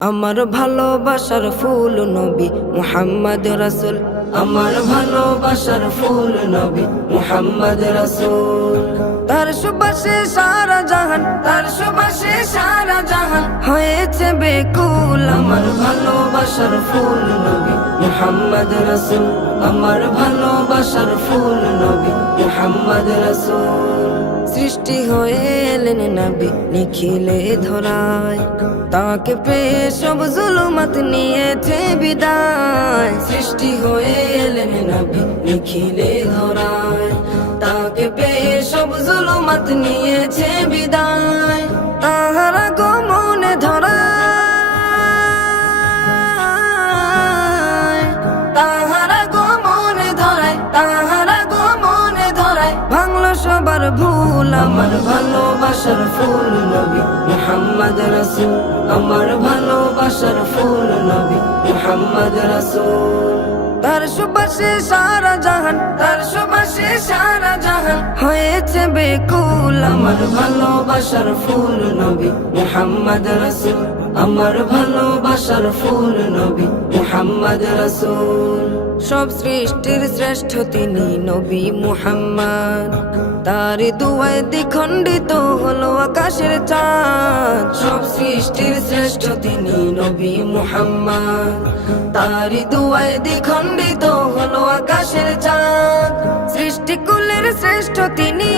আমার ভালোবাসার ফুল নবী মুহাম্মদ রাসূল, আমার ভালোবাসার ফুল নবী মুহাম্মদ রাসূল। তার সুবাসে সারা জাহান, তার সুবাসে সারা জাহান হয়েছে বেকুল। আমার ভালোবাসার ফুল নবী মুহাম্মদ রাসূল, আমার ভালোবাসার ফুল নবী মুহাম্মদ রাসূল। সৃষ্টি হয়ে এলেন নবী নিখিলে ধরায়, তাকে পেয়ে সব জুলুমাত নিয়েছে বিদায়। সৃষ্টি হয়ে এলেন নবী নিখিলে ধরায়, তাকে পেয়ে সব জুলুমাত নিয়েছে বিদায়। তাহারা গমনে ধরায়, তাহারা গমনে ধরায়, তাহারা গমনে ধরায় ভাঙলো সবার ভুল। আমার ভালোবাসার ফুল নবী মুহাম্মদ রাসূল, আমার ভালোবাসার ফুল নবী মুহাম্মদ রাসূল। তার সুবাসে সারা জাহান, তার সুবাসে সারা জাহান হয়েছে বেকুল। আমার ভালোবাসার ফুল নবী মুহাম্মদ রাসূল, আমার ভালোবাসার ফুল নবী মুহাম্মদ রাসূল। সব সৃষ্টির শ্রেষ্ঠ তিনি নবী মুহাম্মদ, তার দুয়ায় দ্বিখণ্ডিত হলো আকাশের চাঁদ। সব সৃষ্টির শ্রেষ্ঠ তিনি নবী মুহাম্মদ, তার দুয়ায় দ্বিখণ্ডিত হলো আকাশের চাঁদ। সৃষ্টিকুলের শ্রেষ্ঠ তিনি,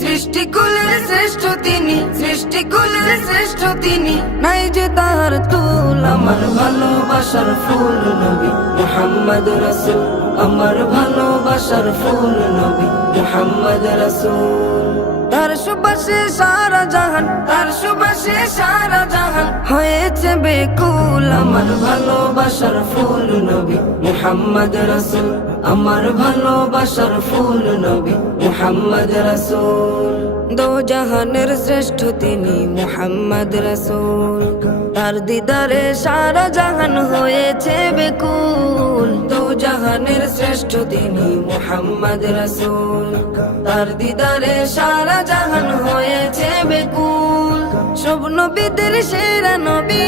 সৃষ্টিকুলের শ্রেষ্ঠ তিনি, সৃষ্টিকুলের শ্রেষ্ঠ তিনি, নাই যে তার তুল। আমার ভালোবাসার ফুল নবী মুহাম্মদ রাসূল, আমার ভালোবাসার ফুল নবী মুহাম্মদ রাসূল। তার সুবাসে সারা জাহান, তার সুবাসে সারা জাহান হয়েছে বেকুল। আমার ভালোবাসার ফুল নবী মুহাম্মদ রাসূল, আমার ভালোবাসার ফুল নবী মুহাম্মদ রাসূল। দো জাহানের শ্রেষ্ঠ তিনি মুহাম্মদ রাসূল, তার দিদারে সারা জাহান হয়েছে বেকুল। দো জাহানের শ্রেষ্ঠ তিনি মুহাম্মদ রাসূল, তার দিদারে সারা জাহান হয়েছে বেকুল। সব নবীদের সেরা নবী,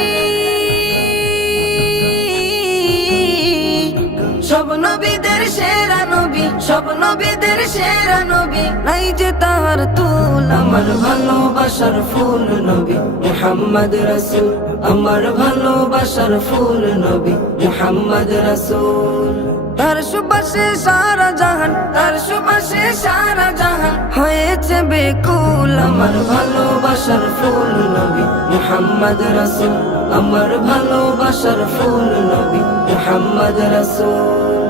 সব নবীদের সেরা নবী, সব নবীদের সেরা নবী, নাই যে তার তুল। আমার ভালোবাসার ফুল নবী মুহাম্মদ রাসূল, আমার ভালোবাসার ফুল নবী মুহাম্মদ রাসূল। তার সুবাসে সারা জাহান, তার সুবাসে সারা জাহান হয়েছে বেকুল। আমার ভালোবাসার ফুল নবী মুহাম্মদ রাসূল, আমার ভালোবাসার ফুল নবী মুহাম্মদ রাসূল।